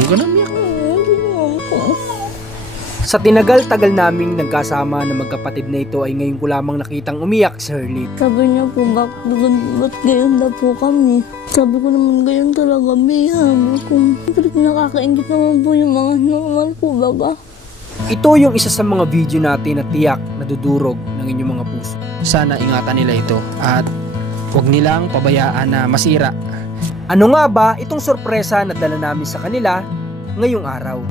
Huwag ka na umiyak. Sa tinagal-tagal naming nagkasama na magkapatid na ito ay ngayon ko lamang nakitang umiyak si Herlit. Sabi niya po, ba't gayon na po kami? Sabi ko naman gayon talaga, sabi ko, nakakaingit naman po yung mga normal po, baba. Ito yung isa sa mga video natin na tiyak na dudurog ng inyong mga puso. Sana ingatan nila ito at huwag nilang pabayaan na masira. Ano nga ba itong sorpresa na dala namin sa kanila ngayong araw?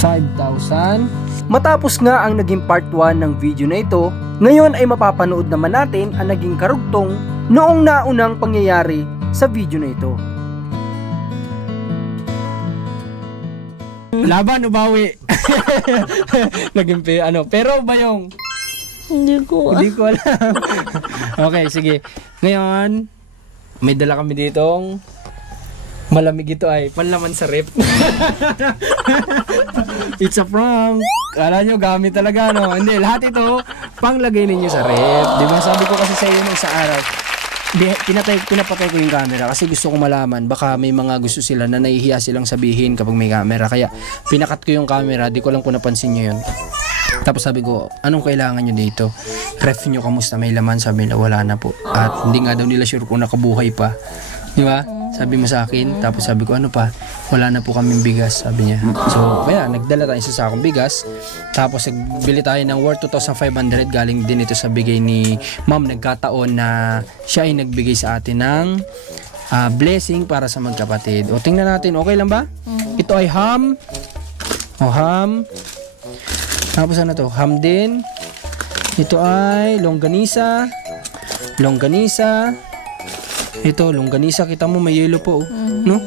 5,000. Matapos nga ang naging part 1 ng video na ito, ngayon ay mapapanood naman natin ang naging karugtong noong naunang pangyayari sa video na ito. Laban o bawi? Naging pero ba yung? Hindi ko alam. Okay, sige. Ngayon, may dala kami ditong malamig. Ito ay panlaman sa rep. It's a prank. Kala nyo gamit talaga, no? Hindi, lahat ito panglagay ninyo sa rep. Diba sabi ko kasi sa iyo nung sa araw, pinapatay ko yung camera kasi gusto ko malaman, baka may mga gusto sila na nahihiya silang sabihin kapag may camera. Kaya pinakat ko yung camera, di ko lang kung napansin nyo yun. Tapos sabi ko, anong kailangan nyo dito? Ref nyo kamusta, may laman? Sabi nila, wala na po. At hindi nga daw nila sure kung nakabuhay pa. Di ba? Sabi mo sa akin. Tapos sabi ko, ano pa? Wala na po kaming bigas, sabi niya. So, kaya nagdala tayo sa sakong bigas. Tapos nagbili tayo ng worth 2,500. Galing din ito sa bigay ni ma'am. Nagkataon na siya ay nagbigay sa atin ng blessing para sa magkapatid. O tingnan natin, okay lang ba? Ito ay ham. O ham. Tapos ano to? Ham din. Ito ay longganisa. Longganisa. Ito, longganisa. Kita mo may yellow po. No?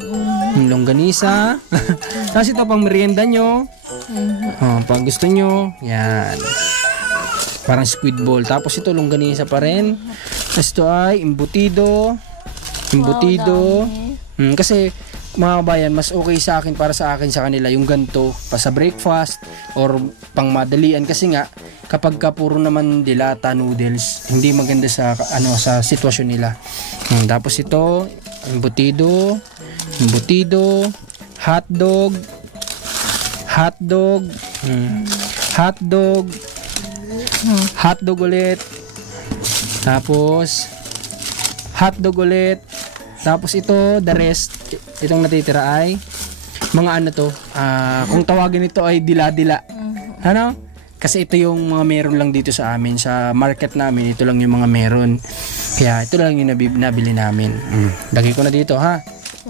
Longganisa. Tapos ito pang merienda nyo. Pag gusto nyo. Yan. Parang squid ball. Tapos ito longganisa pa rin. Tapos ito ay imbutido. Imbutido. Kasi mga kabayan, mas okay sa akin, para sa akin sa kanila yung ganto pa sa breakfast or pang madalian, kasi nga kapag ka puro naman dilata noodles, hindi maganda sa sa sitwasyon nila. Tapos ito imbutido, hotdog, hotdog ulit, tapos hotdog ulit. Tapos ito, the rest, itong natitira ay mga ano to, kung tawagin ito ay dila-dila. Ano? Kasi ito yung mga meron lang dito sa amin, sa market namin, ito lang yung mga meron. Kaya ito lang yung nabili namin. Lagay ko na dito, ha?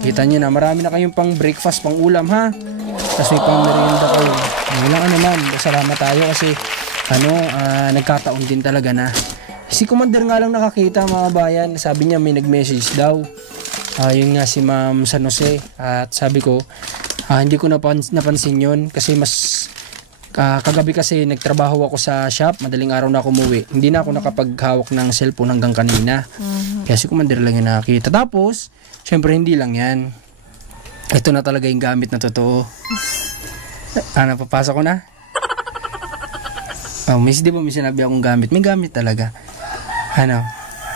Kita nyo na, marami na kayong pang breakfast, pang ulam, ha? Tapos may pang merienda kayo. Walang ano man, salamat tayo kasi nagkataon din talaga na. Si Commander nga lang nakakita, mga bayan. Sabi niya may nag-message daw. Yun nga si Ma'am San Jose. At sabi ko, hindi ko napansin yun. Kasi mas kagabi kasi nagtrabaho ako sa shop. Madaling araw na ako umuwi. Hindi na ako nakapaghawak ng cellphone hanggang kanina. Kaya si Commander lang yung nakakita. Tapos, syempre hindi lang yan. Ito na talaga yung gamit na totoo. Papasok ko na? Di ba may sinabi akong gamit? May gamit talaga.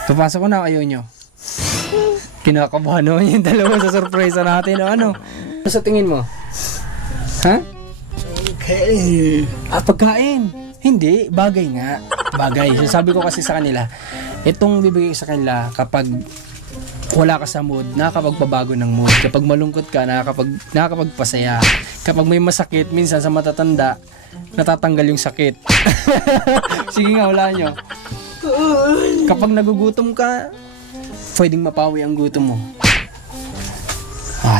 Papasok ko na, ayaw nyo. Kinakabahan naman yung dalawa sa surprise natin. Ano sa tingin mo? Ha? Okay. Pagkain. Hindi, bagay nga. Bagay. Sabi ko kasi sa kanila, itong bibigay sa kanila kapag wala ka sa mood, nakakapagpabago ng mood. Kapag malungkot ka, nakakapagpasaya. Kapag may masakit, minsan sa matatanda, natatanggal yung sakit. Sige nga, wala nyo. Kapag nagugutom ka, pwedeng mapawi ang gutom mo.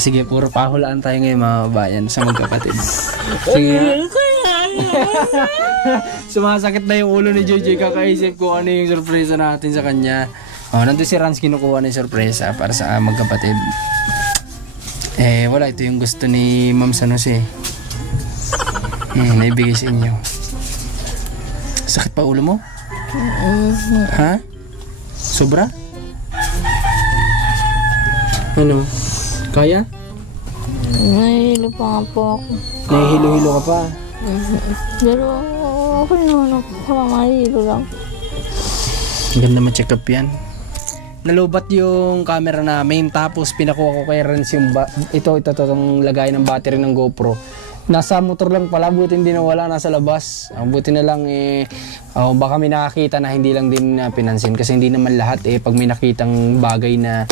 Sige, puro pahulaan tayo ngayon, mga bayan, sa magkapatid. Sige. Sumasakit na yung ulo ni JJ, kakaisip ko ano yung sorpresa natin sa kanya. Nandun si Rans, kinukuha na yung sorpresa para sa magkapatid. Wala, ito yung gusto ni Ma'am San Jose. Naibigay sa inyo. Sakit pa ulo mo? Ha? Sobra? Ano? Kaya? Nahihilo pa nga po ako. Nahihilo-hilo ka pa? Pero okay naman ako. Parang nahihilo lang. Ganda ma-check up yan. nalubat yung camera namin. Tapos pinakuha ko kay Renz yung itong lagay ng battery ng GoPro. Nasa motor lang pala, buti hindi nawala, nasa labas. Buti na lang baka may nakakita na hindi lang din pinansin. Kasi hindi naman lahat pag may nakitang bagay na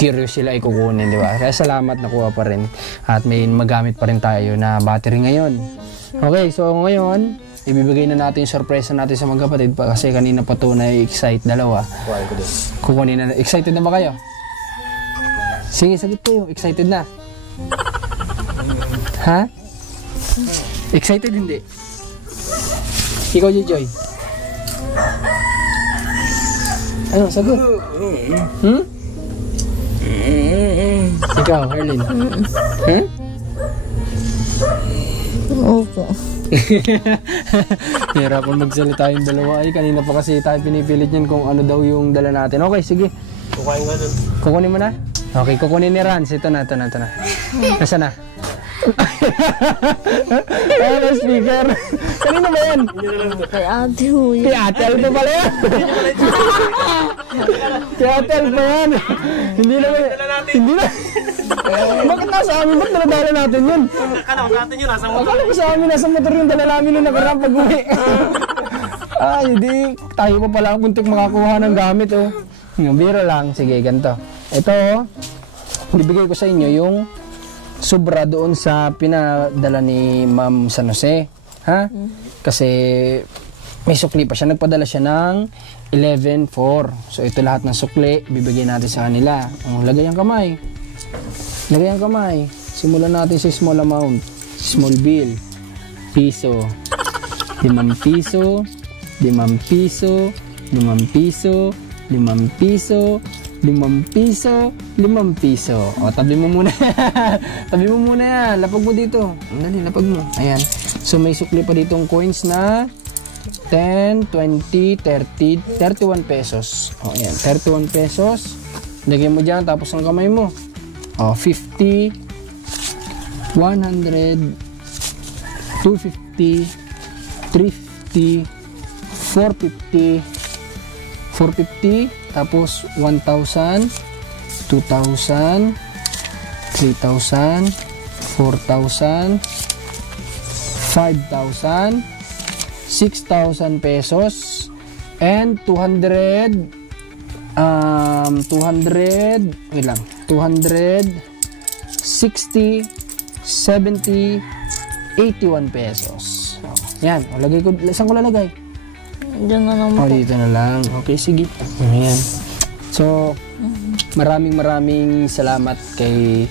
curious sila ay kukunin, di ba? Kaya salamat, nakuha pa rin. At may magamit pa rin tayo na battery ngayon. Okay, so ngayon, ibibigay na natin yung sorpresa natin sa magkapatid pa kasi kanina pa ito na-excite dalawa. Kukunin na. Excited na ba kayo? Sige, sagot kayo. Excited na? Ha? Excited hindi? Ikaw, Joy. Ano, sagot? Ikaw, Erlyn? Opo. Hirapan magsalita yung dalawa. Ay, kanina pa kasi tayo pinipilit yan kung ano daw yung dala natin. Okay, sige. Kukain ka dun. Kukunin mo na? Okay, kukunin ni Rans. Ito na. Nasaan na? Ano, speaker? Kanina ba yan? Kay ate ho yun. Kay Atel pa pala yan? Kay Atel pa yan? Hindi na. Bakit nasa amin? Ba't naladala natin yun? Akala ko natin yun, nasa motor. Akala ko sa amin, nasa motor yung dala namin nung nakaraan pag-uwi. Ay, hindi. Tayo pa pala ang puntik makakuha ng gamit, oh. Biro lang. Sige, ganito. Ito, bibigay ko sa inyo yung sobra doon sa pinadala ni Ma'am San Jose. Ha? Kasi may sukli pa siya. Nagpadala siya ng 11.4. So, ito lahat ng sukli, bibigay natin sa kanila. Lagay ang kamay. Simulan natin sa small amount. Small bill. Piso. 5 piso. 5 piso. 5 piso. 5 piso. 5 piso. 5 piso. O, tabi mo muna. Tabi mo muna yan. Lapag mo dito. Dali, lapag mo. Ayan. So, may sukli pa ditong coins na 10, 20, 30, 31 pesos. O, ayan. 31 pesos. Lagay mo dyan. Tapos ang kamay mo. O, 50, 100, 250, 350, 450, 450, tapos 1,000, 2,000, 3,000, 4,000, 5,000, 6,000 pesos, and 200, wait lang, 260, 70, 81 pesos. Yan, o, lagay ko, saan ko lalagay? Diyan na lang O, po. dito na lang. Okay, sige. Ayan. So, maraming salamat kay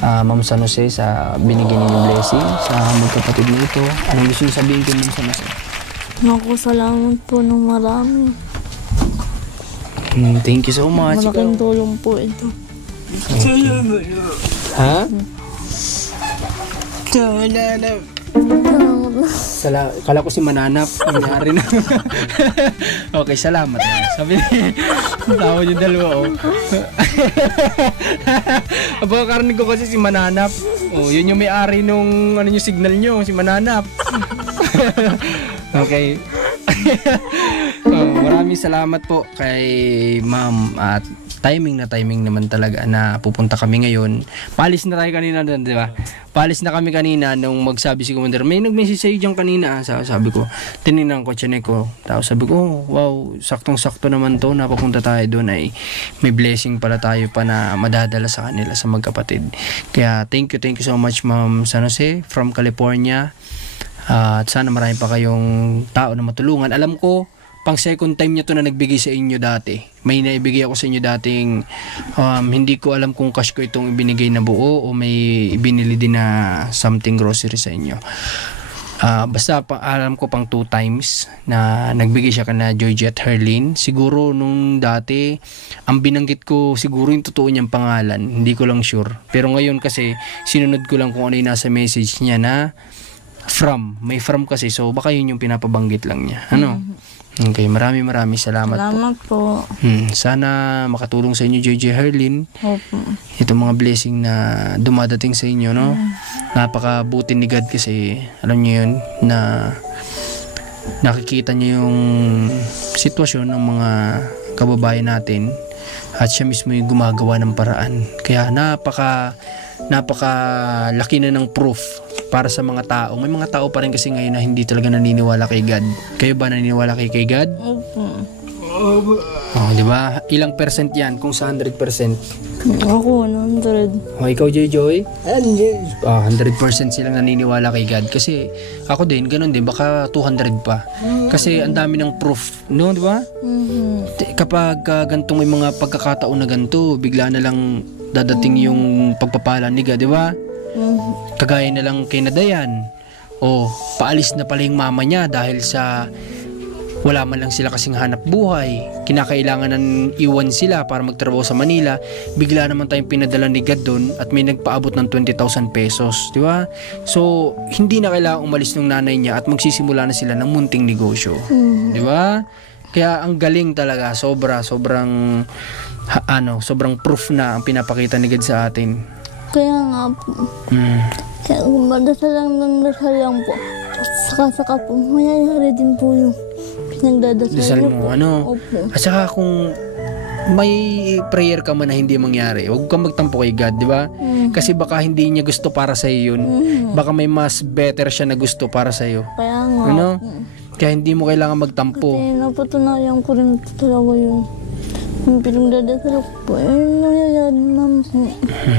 Ma'am San Jose sa binigyan niyo blessing sa magkapatid na ito. Anong gusto niyo sabihin kay Ma'am San Jose? Naku, salamat po ng marami. Thank you so much. Malaking tulong po ito. Ha? Kala ko si Mananap. Nangyari na. Okay, salamat na. Sabi niya, tawad yung dalawa, oh. Karinig ko kasi si Mananap. Oh, yun yung may-ari nung yung signal nyo, si Mananap. Okay. Maraming salamat po kay Ma'am at timing naman talaga na pupunta kami ngayon. Palis na tayo kanina doon, di ba? Palis na kami kanina nung magsabi si Commander. May nag-message sa'yo dyan kanina. Sabi ko, tinignan ko, tiyanek ko. Tapos sabi ko, oh, wow, saktong-sakto naman to. Napapunta tayo doon ay may blessing pala tayo pa na madadala sa kanila sa magkapatid. Kaya thank you so much Ma'am San Jose from California. At sana marami pa kayong tao na matulungan. Alam ko, pang second time niya to na nagbigay sa inyo dati. May naibigay ako sa inyo dating hindi ko alam kung cash ko itong ibinigay na buo o may ibinili din na something grocery sa inyo. Basta alam ko pang 2 times na nagbigay siya kana Joyjet Herlin. Siguro nung dati ang binanggit ko siguro yung totoo niyang pangalan, hindi ko lang sure. Pero ngayon kasi sinunod ko lang kung ano yung nasa message niya na may from kasi, so baka yun yung pinapabanggit lang niya. Ano? Okay, maraming salamat po. Sana makatulong sa inyo JJ Herlin. Opo. Itong mga blessing na dumadating sa inyo, no? Napakabuti ni God kasi alam niyo yun na nakikita niyo yung sitwasyon ng mga kababayan natin At siya mismo yung gumagawa ng paraan. Kaya napaka laki na ng proof para sa mga tao. May mga tao pa rin kasi ngayon na hindi talaga naniniwala kay God. Kayo ba naniniwala kay God? Oh, di ba? Ilang percent yan kung sa 100%? Ako, 100. Oh, ikaw, Joy? 100%. 100% silang naniniwala kay God. Kasi ako din, ganun din. Baka 200 pa. Kasi ang dami ng proof. No, di ba? Kapag gantong may mga pagkakataon na ganito, bigla na lang dadating yung pagpapala ni God, di ba? Kagaya na lang kay Nadayan. O, paalis na pala yung mama niya dahil sa wala man lang sila kasing hanap buhay, kinakailangan ng iwan sila para magtrabaho sa Manila, bigla naman tayong pinadala ni God doon at may nagpaabot ng 20,000 pesos, di ba? So, hindi na kailangan umalis ng nanay niya at magsisimula na sila ng munting negosyo, di ba? Kaya ang galing talaga, sobrang proof na ang pinapakita ni God sa atin. Kaya nga po. Kaya dasal lang po. Saka po, mayayari din po yung pinagdadasal Dasal niyo mo, po. ano? Opo. At saka kung may prayer ka man na hindi mangyari, huwag kang magtampo kay God, di ba? Kasi baka hindi niya gusto para sa iyo yun. Baka may mas better siya na gusto para sa iyo. Kaya nga. Ano? Kaya hindi mo kailangan magtampo. Kasi napatunayan ko rin talaga yung pinagdadasal ko po. Nangyayari naman po.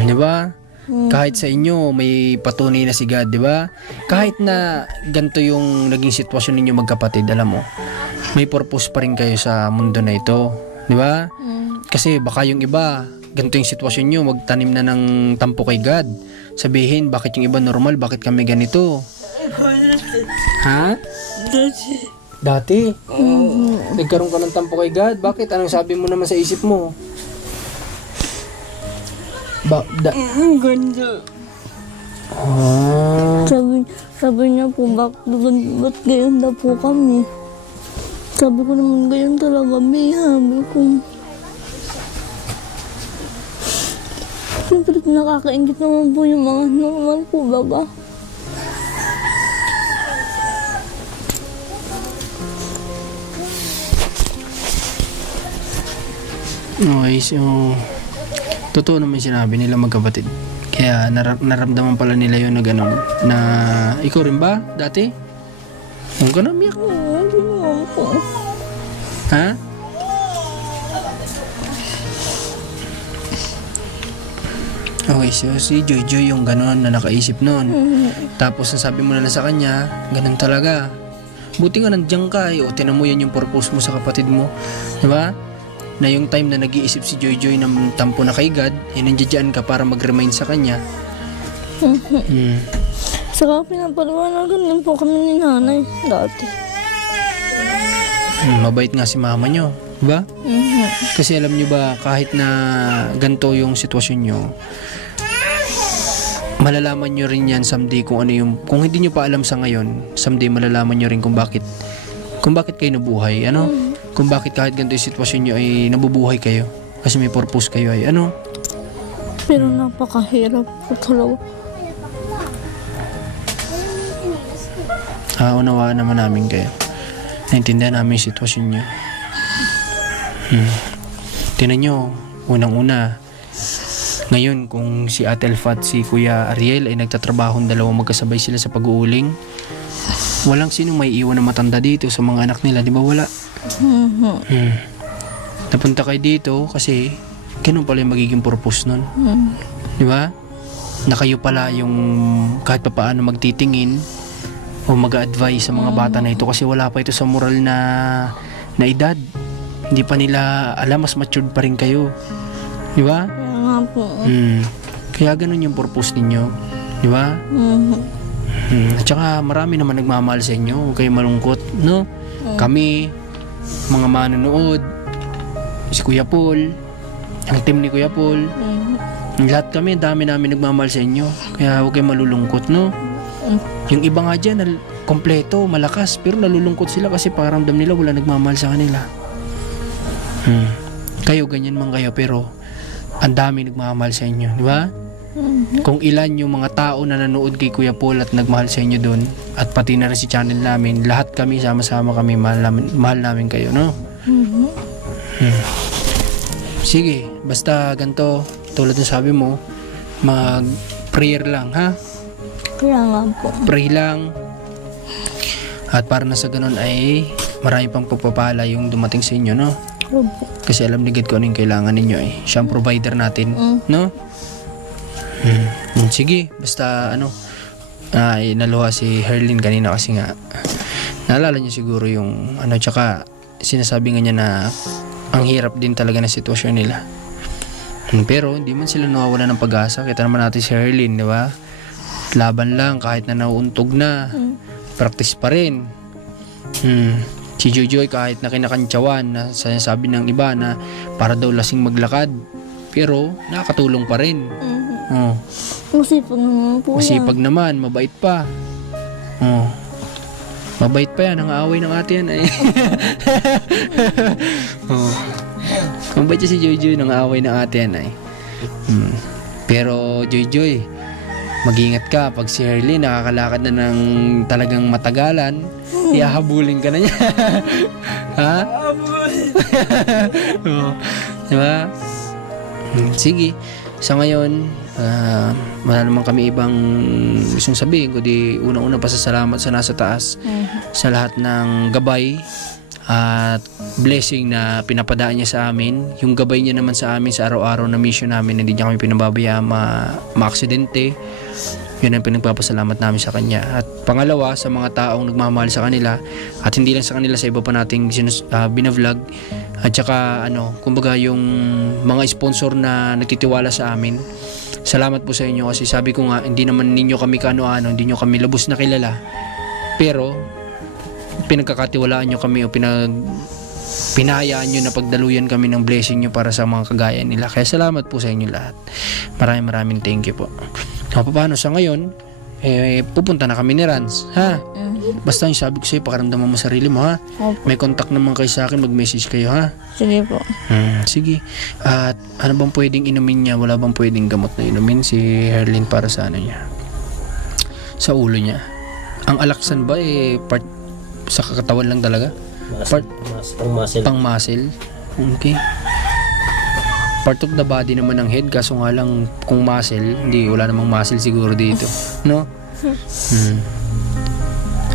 Di ba? Kahit sa inyo may patunay na si God, di ba? Kahit na ganito yung naging sitwasyon ninyo magkapatid, alam mo, may purpose pa rin kayo sa mundo na ito, di ba? Kasi baka yung iba, ganito yung sitwasyon nyo, magtanim na ng tampo kay God. Sabihin, bakit yung iba normal, bakit kami ganito? Ha? Dati? Nagkaroon ka ng tampo kay God? Bakit? Anong sabi mo naman sa isip mo? Ganda. Ah. Sabi niya po, ba't gayon na po kami? Sabi ko naman gayon talaga, May. Sabi ko, siyempre nakakaingit naman po yung mga normal po, baba. Okay, so totoo naman sinabi nila magkapatid. Kaya naramdaman pala nila yun na gano'n. Na ikaw rin ba dati? Huwag ka na umiyak. Hindi naman po. Ha? Okay, so si Joy yung gano'n na nakaisip noon. Tapos nasabi mo na sa kanya, gano'n talaga. Buti nga nandiyan ka, o tinan mo yan yung purpose mo sa kapatid mo. Diba? Na yung time na nag-iisip si Joy ng tampo na kay God, nandiyan ka para mag-remind sa kanya. Saka pinapaliwanagan din po kami ni nanay dati. Mabait nga si mama nyo, diba? Kasi alam nyo ba, kahit na ganito yung sitwasyon nyo, malalaman nyo rin yan someday kung ano yung, kung hindi nyo pa alam sa ngayon, someday malalaman nyo rin kung bakit kayo nabuhay, ano? Kung bakit kahit ganito yung sitwasyon nyo ay nabubuhay kayo. Kasi may purpose kayo ay, ano? Pero napakahirap po talaga. Unawaan naman namin kayo. Naintindihan namin yung sitwasyon nyo. Tingnan nyo, unang-una, ngayon kung si Ate Elfa at si Kuya Ariel ay nagtatrabahong dalawang magkasabay sila sa pag-uuling, walang sinong may iwan na matanda dito sa mga anak nila, di ba? Wala. Napunta kayo dito kasi ganun pala yung magiging purpose nun. Di ba? Na kayo pala yung kahit pa paano magtitingin o mag-advise sa mga bata na ito kasi wala pa ito sa moral na edad. Hindi pa nila alam, mas matured pa rin kayo. Di ba? Kaya nga po. Kaya ganun yung purpose ninyo. Di ba? At saka marami naman nagmamahal sa inyo. Huwag kayong malungkot, no? Kami, mga manonood, si Kuya Paul, ang team ni Kuya Paul, lahat kami, dami namin nagmamahal sa inyo. Kaya huwag kayong malulungkot, no? Yung iba nga dyan, kompleto, malakas, pero nalulungkot sila kasi pakiramdam nila wala nagmamahal sa kanila. Kayo, ganyan man kayo, pero ang dami nagmamahal sa inyo, di ba? Kung ilan yung mga tao na nanood kay Kuya Paul at nagmahal sa inyo doon, at pati na rin si channel namin, lahat kami, sama-sama kami, mahal namin kayo, no? Sige, basta ganito, tulad ng sabi mo, mag-prayer lang, ha? Kaya nga po. Pray lang. At para na sa ganun ay marami pang pagpapala yung dumating sa inyo, no? Opo. Kasi alam ni God kung ano yung kailangan ninyo eh. Siya ang provider natin, no? Sige, basta naluha si Herlin kanina kasi nga naalala niya siguro yung tsaka sinasabi nga niya na ang hirap din talaga na sitwasyon nila. Pero hindi man sila nawawala ng pag-asa. Kita naman natin si Herlin, di ba? Laban lang kahit na nauuntog na. Practice pa rin. Si Jojoy kahit na kinakantsawan na sinasabi ng iba na para daw lasing maglakad. Pero nakakatulong pa rin. Masipag naman po Masipag naman, mabait pa. Mabait pa yan, ang aaway ng ate yan ay. Mabait siya si Jojoy, ang aaway ng ate yan ay. Pero Jojoy, mag-ingat ka pag si Herlin nakakalakad na ng talagang matagalan, ihahabulin ka na niya. Ha? Diba? Sige. Sa ngayon, wala naman kami ibang gustong sabihin kundi unang-una pasasalamat sa nasa taas sa lahat ng gabay at blessing na pinapadaan niya sa amin. Yung gabay niya naman sa amin sa araw-araw na mission namin, hindi niya kami pinababayaan ma-aksidente. Yun ang pinagpapasalamat namin sa kanya. At pangalawa, sa mga taong nagmamahal sa kanila at hindi lang sa kanila, sa iba pa nating binavlog. At saka kumbaga yung mga sponsor na nagtitiwala sa amin, salamat po sa inyo kasi sabi ko nga, hindi naman ninyo kami kaano-ano, hindi nyo kami lubos na kilala, pero pinagkakatiwalaan nyo kami o pinahayaan nyo na pagdaluyan kami ng blessing nyo para sa mga kagaya nila. Kaya salamat po sa inyo lahat. Maraming thank you po. Paano sa ngayon, pupunta na kami ni Rans, ha? Basta yung sabi ko sa'yo, pakaramdaman mo sarili mo, ha? Opo. May contact naman kayo sa akin, mag-message kayo, ha? Sige po. Sige. At ano bang pwedeng inumin niya? Wala bang pwedeng gamot na inumin si Herlin para sa niya? Sa ulo niya. Ang alaksan ba part sa katawan lang talaga? Part pang muscle. Okay. Part of the body naman ng head, kaso nga lang kung muscle, wala namang muscle siguro dito, no?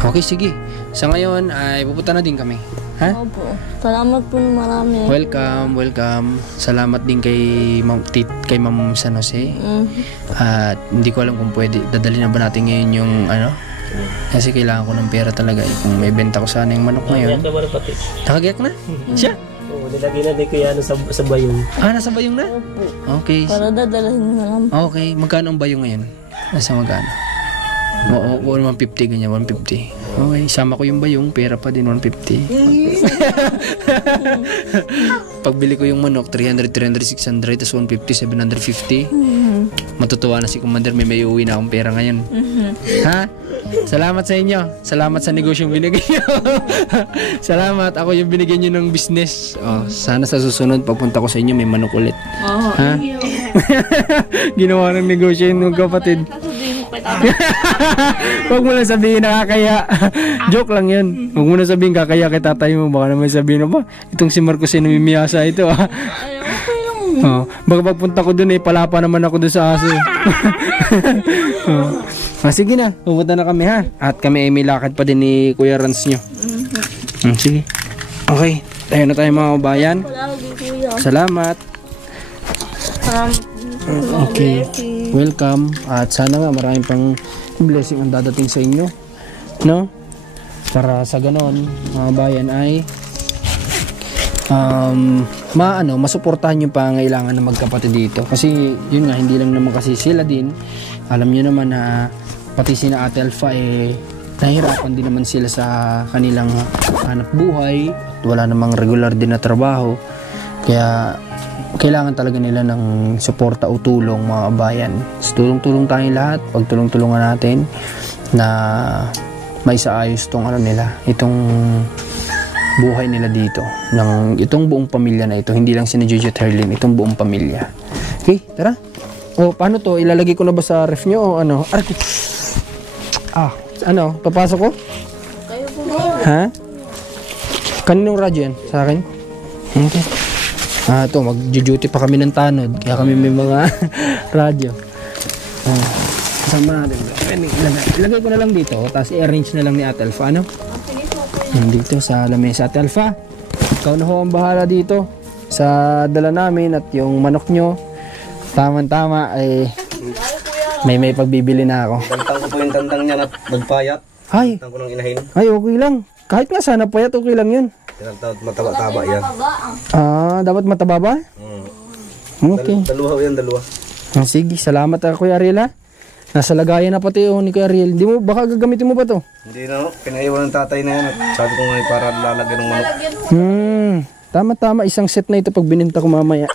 Okay, sige. Sa ngayon ay pupunta na din kami. Ha? Opo. Salamat po marami. Welcome. Salamat din kay Ma'am San Jose. At hindi ko alam kung pwede dadalhin na ba natin ngayon yung kasi kailangan ko ng pera talaga kung may benta ko sana yung manok ngayon. Nakagayak na? Siya? Oo, nilagay na din kaya sa bayong. Nasa bayong na? Okay. Para dadalhin na lang. Okay, magkano ang bayong ngayon? Nasa magkano? 150 ganyan, 150. Okay, sama ko yung bayong, pera pa din 150. Pagbili ko yung manok, 300, 600, tapos 150, 750. Matutuwa na si Commander, may uwi na akong pera ngayon. Ha? Salamat sa inyo. Salamat sa negosyong binigay nyo. Salamat, ako yung binigyan nyo ng business. Sana sa susunod, pagpunta ko sa inyo, may manok ulit. Ha? Ginawa ng negosyo yung kapatid. Huwag mo lang sabihin nakakaya. Joke lang yun. Huwag mo lang sabihin kakaya kay tatay mo. Baka naman sabihin itong si Marcos ay namimiyasa ito. Baka pagpunta ko dun palapa naman ako dun sa aso. Sige na, pupunta na kami, ha. At kami ay may lakad pa din ni Kuya Rans nyo. Sige. Okay, tayo na tayo mga kabayan. Salamat. Okay, welcome. At sana nga maraming pang blessing ang dadating sa inyo, no? Para sa ganon, mga bayan ay masuportahan yung pangailangan ng magkapatid dito. Kasi yun nga, hindi lang naman kasi sila din. Alam nyo naman na pati sina Ate Alpha nahirapan din naman sila sa kanilang hanap buhay. Wala namang regular din na trabaho. Kaya kailangan talaga nila ng suporta o tulong, mga kabayan. So, tulong-tulong tayong lahat. Pagtulong-tulungan natin na maisaayos itong buhay nila dito. Itong buong pamilya na ito. Hindi lang si Jojo at Herlin, itong buong pamilya. Okay, tara. Paano to? Ilalagay ko na ba sa ref nyo o ano? Papasok ko? Kayo po. Ha? Kaninong radyo yan? Sa akin? Okay. Ito, mag-duty pa kami ng tanod. Kaya kami may mga radyo. Kasama natin. Ilagay ko na lang dito. Tapos i-arrange na lang ni Ate Alpha. Ano? Dito sa lamesa. Ate Alpha, ikaw na ho ang bahala dito sa dala namin at yung manok nyo. Tama-tama ay may pagbibili na ako. Tantang ko po yung tantang niya na nagpayat. Ay, Tantang ko nang inahin. ay okay lang. Kahit nga sana payat, okay lang yun. Tinatawag mataba-taba yan. Dapat mataba ba? Okay. Dalawa yan, dalawa. Sige, salamat Kuya Ariel ha. Nasa lagayan na pati ni Kuya Ariel. Di mo, baka gagamitin mo ba to? Hindi na, pinaiwan ng tatay na yan. At sabi ko nga para lalagyan ng manok. Tama-tama, isang set na ito pag bininta ko mamaya.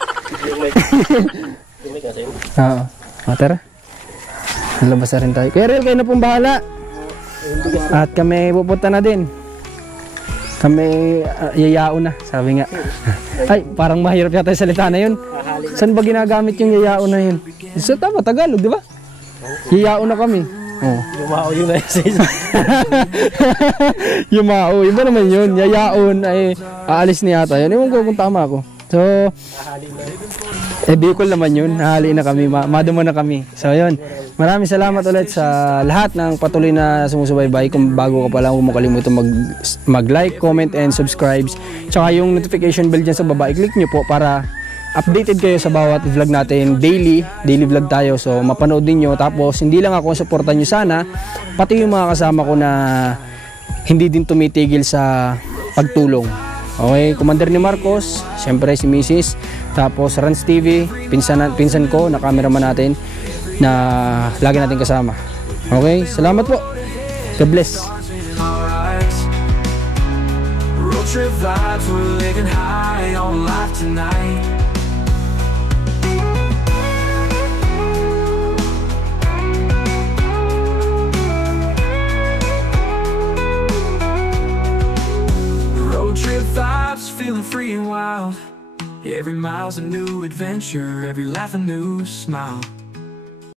Oo. Tara. Labas na rin tayo. Kuya Ariel, kayo na pong bahala. At kami pupunta na din. Kami yayao na, sabi nga. Ay, parang mahirap yata yung salita na yun. Saan ba ginagamit yung yayao na yun? So, tama, Tagalog, di ba? Yayao na kami. Lumao yung nasa isa. Yumao, iba naman yun. Yayaon ay aalis niya yata yun. Ewan ko kung tama ako. So, Bicol naman yun. Nahali na kami, madamo na kami. So, yun. Maraming salamat ulit sa lahat ng patuloy na sumusubaybay. Kung bago ka pa lang, huwag mo kalimutan mag-like, comment, and subscribe. Tsaka yung notification bell dyan sa baba, i-click nyo po para updated kayo sa bawat vlog natin. Daily vlog tayo. So, mapanood ninyo. Tapos, hindi lang ako supportan nyo sana. Pati yung mga kasama ko na hindi din tumitigil sa pagtulong. Okay, Commander ni Marcos, siyempre si Mrs. Tapos Rans TV, pinsan ko na cameraman natin na lagi natin kasama. Okay, salamat po. God bless. Road trip vibes, we're living high on life tonight. Road trip vibes, feeling free and wild. Every mile's a new adventure, every laugh a new smile.